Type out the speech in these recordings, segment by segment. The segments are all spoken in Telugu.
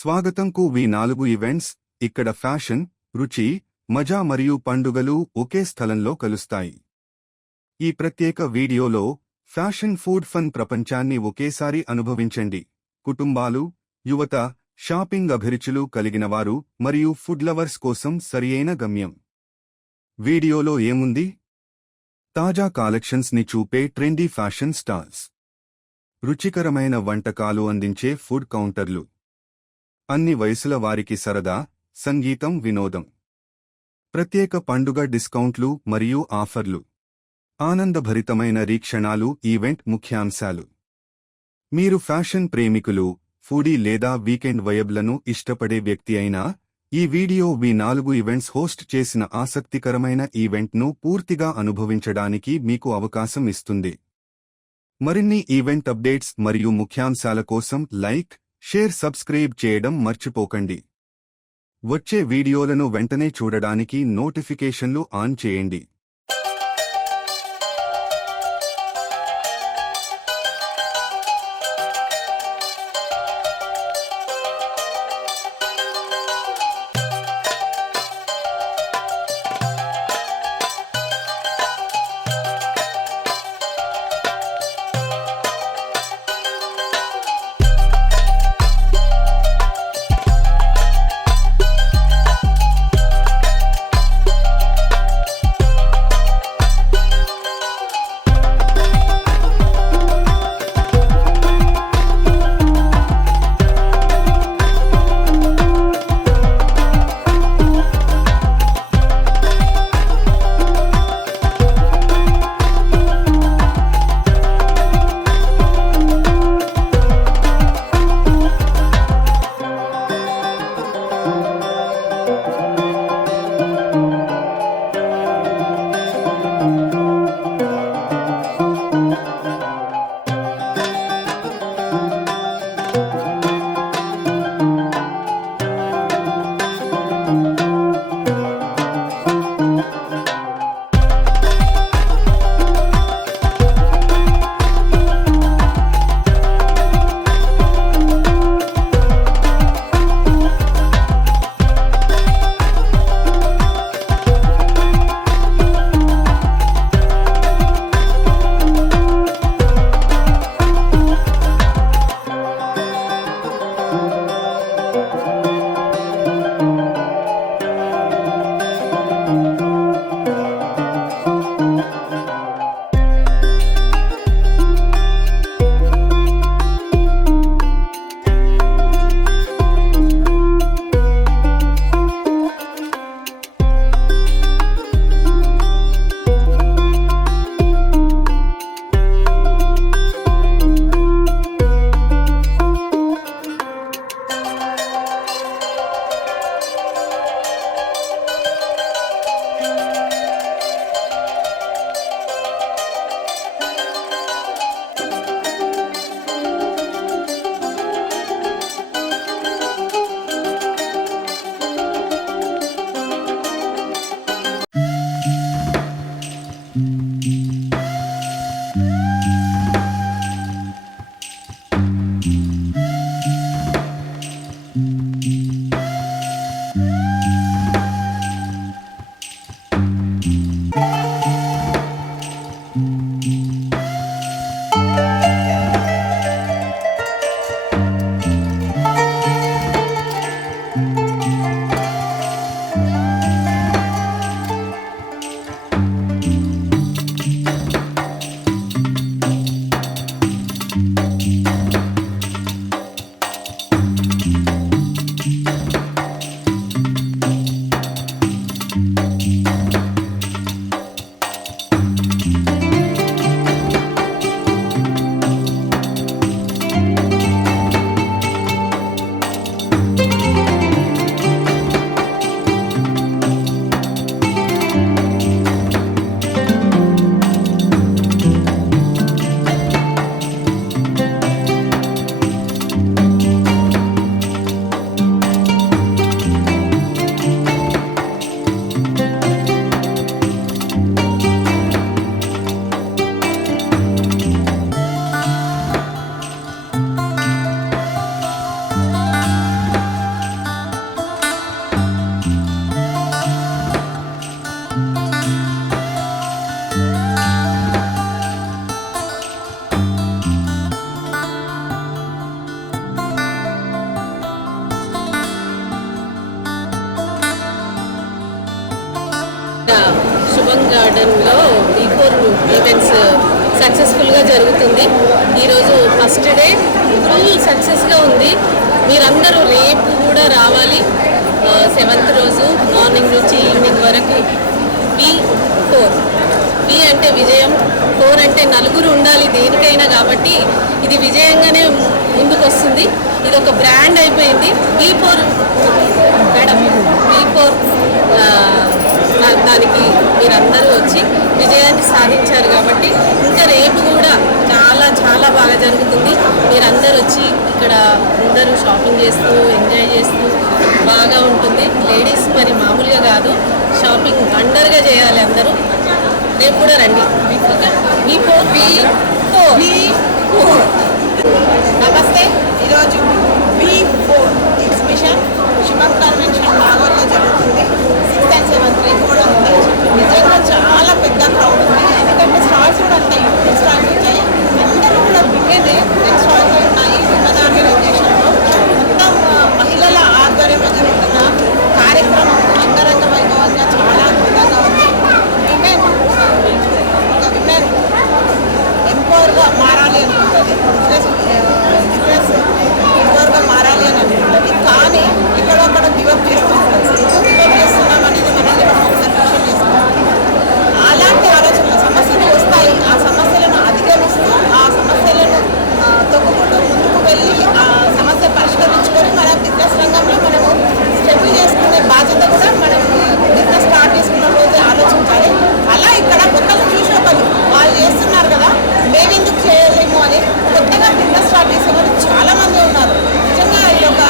స్వాగతంకు V4 ఈవెంట్స్. ఇక్కడ ఫ్యాషన్, రుచి, మజా మరియు పండుగలు ఒకే స్థలంలో కలుస్తాయి. ఈ ప్రత్యేక వీడియోలో ఫ్యాషన్ ఫుడ్ ఫన్ ప్రపంచాన్ని ఒకేసారి అనుభవించండి. కుటుంబాలు, యువత, షాపింగ్ అభిరుచులు కలిగినవారు మరియు ఫుడ్ లవర్స్ కోసం సరియైన గమ్యం. వీడియోలో ఏముంది? తాజా కలెక్షన్స్ ని చూపే ట్రెండీ ఫ్యాషన్ స్టాల్స్, రుచికరమైన వంటకాలు అందించే ఫుడ్ కౌంటర్లు, అన్ని వయసుల వారికి సరదా, సంగీతం, వినోదం, ప్రత్యేక పండుగ డిస్కౌంట్లు మరియు ఆఫర్లు, ఆనందభరితమైన రీక్షణాలు. ఈవెంట్ ముఖ్యాంశాలు. మీరు ఫ్యాషన్ ప్రేమికులు, ఫుడీ లేదా వీకెండ్ వైబ్లను ఇష్టపడే వ్యక్తి అయినా ఈ వీడియో V4 ఈవెంట్స్ హోస్ట్ చేసిన ఆసక్తికరమైన ఈవెంట్ను పూర్తిగా అనుభవించడానికి మీకు అవకాశం ఇస్తుంది. మరిన్ని ఈవెంట్ అప్డేట్స్ మరియు ముఖ్యాంశాల కోసం లైక్, షేర్, సబ్స్క్రైబ్ చేయడం మర్చిపోకండి. వచ్చే వీడియోలను వెంటనే చూడడానికి నోటిఫికేషన్లు ఆన్ చేయండి. శుభం గార్డెన్లో B4 ఈవెంట్స్ సక్సెస్ఫుల్గా జరుగుతుంది. ఈరోజు ఫస్ట్ డే ఫుల్ సక్సెస్గా ఉంది. మీరందరూ రేపు కూడా రావాలి. 7th రోజు మార్నింగ్ నుంచి ఈవినింగ్ వరకు. B4 అంటే విజయం, 4 అంటే నలుగురు ఉండాలి దేనికైనా, కాబట్టి ఇది విజయంగానే ముందుకు వస్తుంది. ఇది ఒక బ్రాండ్ అయిపోయింది. B4 మేడం, B4 దానికి మీరందరూ వచ్చి విజయాన్ని సాధించారు కాబట్టి ఇంకా రేపు కూడా చాలా చాలా బాగా జరుగుతుంది. మీరందరూ వచ్చి ఇక్కడ అందరూ షాపింగ్ చేస్తూ ఎంజాయ్ చేస్తూ బాగా ఉంటుంది. లేడీస్ మరి మామూలుగా కాదు, షాపింగ్ అండర్గా చేయాలి అందరూ. రేపు కూడా రండి. నమస్తే. ఈరోజు B4 ఎగ్జిబిషన్ శుభం కన్వెన్షన్ నాగోల్లో జరుగుతుంది. 6th and 7th రేపు కూడా ఉంది. నిజంగా చాలా పెద్ద క్రౌడ్ ఉంది. ఎందుకంటే స్టాల్స్ కూడా అంతా యూనిక్ స్టాల్స్ వచ్చాయి. అందరూ కూడా బిగ్గేదే స్టాల్స్ ఉన్నాయి. విమన్ ఆర్గనైజేషన్లో మొత్తం మహిళల ఆధ్వర్యంలో జరుగుతున్న కార్యక్రమం అంగరంగ వైభవంగా చాలా అద్భుతంగా ఉంది. విమెన్ ఎంపవర్గా మారాలి అనుకుంటుంది, బిజినెస్ ఎంపవర్గా మారాలి అని అనుకుంటుంది. కానీ ఇక్కడ అక్కడ గివప్ చేస్తూ ఉంటుంది. గివప్ చేస్తున్నాం అనేది మనల్ని మనం ఒకసారి క్వశ్చన్ చేసుకోవాలి. అలాంటి ఆలోచనలు సమస్యలు వస్తాయి. ఆ సమస్యలను అధిగమిస్తూ ఆ సమస్యలను తొక్కుకుంటూ ముందుకు వెళ్ళి ఆ సమస్య పరిష్కరించుకొని మన బిజినెస్ రంగంలో మనము స్టెప్ చేసుకునే బాధ్యత కూడా మనం బిజినెస్ స్టార్ట్ చేసుకున్న రోజు ఆలోచించాలి. అలా ఇక్కడ ఒకళ్ళు చూసి ఒకరు వాళ్ళు చేస్తున్నారు కదా, మేమెందుకు చేయలేము అని కొత్తగా బిజినెస్ స్టార్ట్ చేసే వాళ్ళు చాలామంది ఉన్నారు. నిజంగా ఈ యొక్క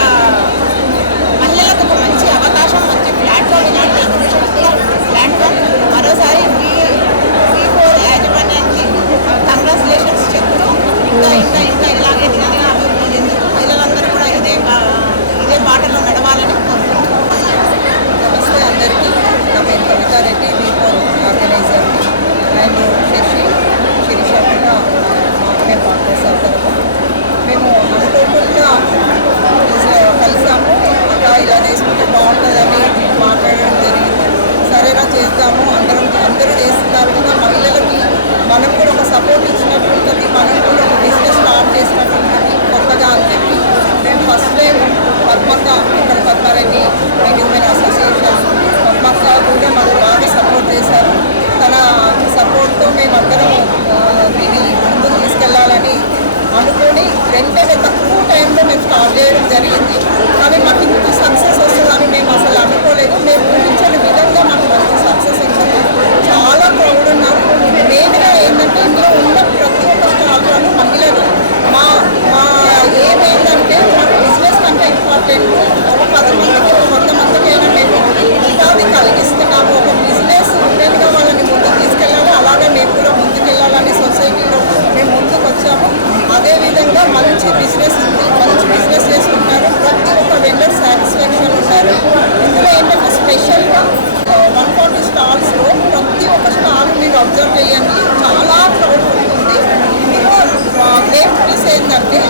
మహిళలకు ఒక మంచి అవకాశం, మంచి ప్లాట్ఫామ్, ఇలాంటి ఎగ్జిబిషన్స్ కూడా ప్లాట్ఫామ్. మరోసారి B4 యాజమాన్యానికి కంగ్రాచులేషన్స్ చెప్తూ ఇంకా ఇంకా ఇంకా ఇలాగే దినదిన అభివృద్ధి చెందుతూ మహిళలందరూ కూడా ఇదే బాటలో నడవాలని కోరుకుంటున్నాను. నమస్తే అందరికీ. నా పేరు Kavitha Reddy, B4 organiser and Sirisha కూడా మాకు పార్ట్నర్స్ అవుతారు. మేము అనుకోకుండా కలిసాము. అలా ఇలా చేసుకుంటే బాగుంటుందని మాట్లాడడం జరిగింది. సరేనా చేద్దాము, అందరూ చేస్తున్నారు కదా, మహిళలకి మనం కూడా ఒక సపోర్ట్ ఇచ్చినట్టు ఉంటుంది, మనం కూడా ఒక బిజినెస్ స్టార్ట్ చేసినట్టు ఉంటుంది కొత్తగా అని చెప్పి మేము ఫస్ట్ టైం పద్మక్క, ఇక్కడ పద్మారెడ్డి హ్యూమన్ అసోసియేషన్ పద్మక్క కూడా మాకు బాగా సపోర్ట్ చేశారు. తన సపోర్ట్తో మేమందరం దీన్ని ముందుకు తీసుకెళ్లాలని అనుకొని వెంటనే తక్కువ టైంలో మేము స్టార్ట్ చేయడం జరిగింది. కానీ మాకు ఇంత సక్సెస్ వస్తుందని మేము అసలు అనుకోలేదు. మేము ఊహించిన విధంగా మాకు మంచి సక్సెస్ వచ్చింది. చాలా ప్రౌడ్ ఉన్నారు. మెయిన్గా ఏంటంటే ఇందులో ఉన్న ప్రతి ఒక్క స్టాల్లోనూ మహిళలు మా ఏమైందంటే మాకు బిజినెస్ కంటే ఇంపార్టెంట్. ఒక 10 మందికి 100 మందికైనా మేము ఉపాధి కలిగిస్తున్నాము. ఒక బిజినెస్ ఉండేదిగా వాళ్ళని ముందుకు తీసుకెళ్ళాలి. అలాగే మేము కూడా ముందుకెళ్ళాలని సొసైటీలో మేము ముందుకు వచ్చాము. అదేవిధంగా మంచి బిజినెస్ ఉంది, మంచి బిజినెస్ చేసుకుంటున్నారు. ప్రతి ఒక్క వెండర్ సాటిస్ఫాక్షన్ ఉన్నారు. ఇందులో ఏంటంటే స్పెషల్గా 140 స్టాల్స్లో ప్రతి ఒక్క స్టాల్ మీరు అబ్జర్వ్ చేయండి, చాలా క్రౌడ్ ఉంటుంది. ఇందులో గ్రేట్ పీస్ ఏంటంటే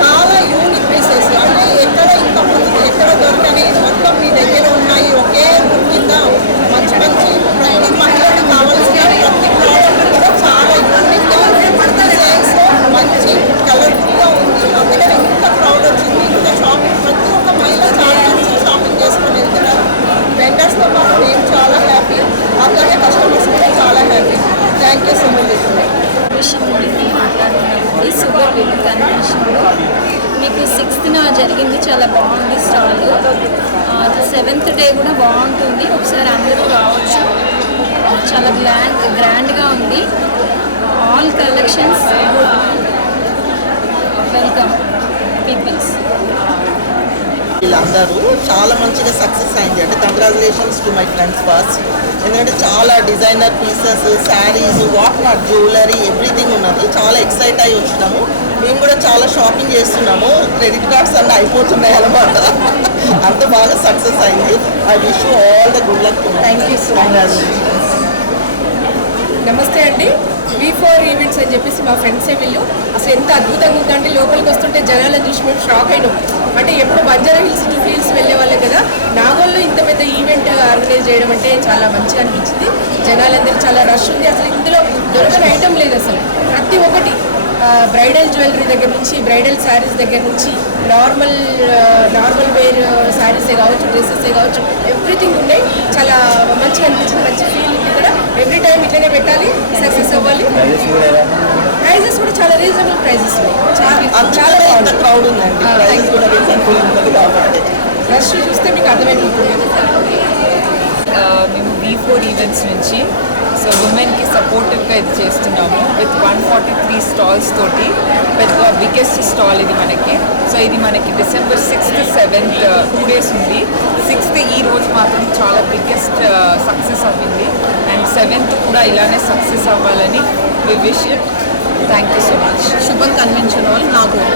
చాలా యూనిక్ పీసెస్, అంటే ఎక్కడ ఇంతకుముందు ఎక్కడ దొరకని మొత్తం మీ దగ్గర ఉన్నాయి. ఒకే రూమ్ కింద మంచి మంచి ప్రతి మహిళకి కావాల్సిన ప్రతి ప్రోడక్ట్ కూడా చాలా యూనిక్గా డిజైన్స్ మంచి కలర్ఫుల్గా ఉంది. అందుకని ఇంత క్రౌడ్ వచ్చింది. ఇంత షాపింగ్ ప్రతి ఒక్క మహిళ చాలా మంచి షాపింగ్ చేసుకొని వెళ్తున్నారు. వెండర్స్తో పాటు మేము చాలా హ్యాపీ, అలాగే కస్టమర్స్ కూడా చాలా happy. Thank you so much. మాట్లాడుతున్నాను సూపర్ బిగ్ కన్వెన్షన్లో మీకు 6th జరిగింది. చాలా బాగుంది స్టాల్. 7th డే కూడా బాగుంటుంది. ఒకసారి అందరూ రావచ్చు. చాలా గ్రాండ్గా ఉంది. All collections good. Welcome peoples. వీళ్ళందరూ చాలా మంచిగా సక్సెస్ అయింది. అంటే congratulations to my friends first. ఎందుకంటే చాలా designer pieces, saris, what not, jewellery, everything ఉన్నది. చాలా ఎక్సైట్ అయ్యి వచ్చినాము. మేము కూడా చాలా షాపింగ్ చేస్తున్నాము. క్రెడిట్ కార్డ్స్ అన్నీ అయిపోతున్నాయి అన్నమాట. అంత బాగా సక్సెస్ అయింది. I wish you all the good luck. Thank you so much. నమస్తే అండి. B4 ఈవెంట్స్ అని చెప్పేసి మా ఫ్రెండ్సే వీళ్ళు. అసలు ఎంత అద్భుతంగా ఉందంటే లోపలికి వస్తుంటే జనాలను చూసి మేము షాక్ అయినాం. అంటే ఎప్పుడు బంజారా హిల్స్, జూబ్లీ హిల్స్ వెళ్ళే వాళ్ళే కదా, నాగోల్లో ఇంత పెద్ద ఈవెంట్ ఆర్గనైజ్ చేయడం అంటే చాలా మంచిగా అనిపించింది. జనాలందరూ చాలా రష్ ఉంది, అసలు ఇందులో దొరకని ఐటమ్ లేదు అసలు. ప్రతి ఒక్కటి బ్రైడల్ జ్యువెలరీ దగ్గర నుంచి, బ్రైడల్ శారీస్ దగ్గర నుంచి, నార్మల్ వేర్ శారీసే కావచ్చు, డ్రెస్సెసే కావచ్చు, ఎవ్రీథింగ్ ఉన్నాయి. చాలా మంచిగా అనిపించింది, మంచి ఫీల్ ఉంది ఇక్కడ. ఎవ్రీ టైం ఇట్లనే పెట్టాలి, సక్సెస్ అవ్వాలి. ప్రైజెస్ కూడా చాలా రీజనబుల్ ప్రైజెస్ ఉన్నాయి, చాలా ఇంత క్రౌడ్ ఉందండి, ప్రైస్ కూడా రీజనబుల్ ఉంటుంది కాబట్టి. రష్ చూస్తే మీకు అర్థమైపోతుంది. మేము V4 ఈవెంట్స్ నుంచి సో ఉమెన్కి సపోర్టివ్గా ఇది చేస్తున్నాము విత్ 143 స్టాల్స్ తోటి. పెద్ద బిగ్గెస్ట్ స్టాల్ ఇది మనకి. సో ఇది మనకి December 6th, 7th 2 days ఉంది. 6th ఈ రోజు మాత్రం చాలా బిగ్గెస్ట్ సక్సెస్ అవ్వింది. అండ్ 7th కూడా ఇలానే సక్సెస్ అవ్వాలని we wish it. Thank you so much. Shubham convention hall Nagole.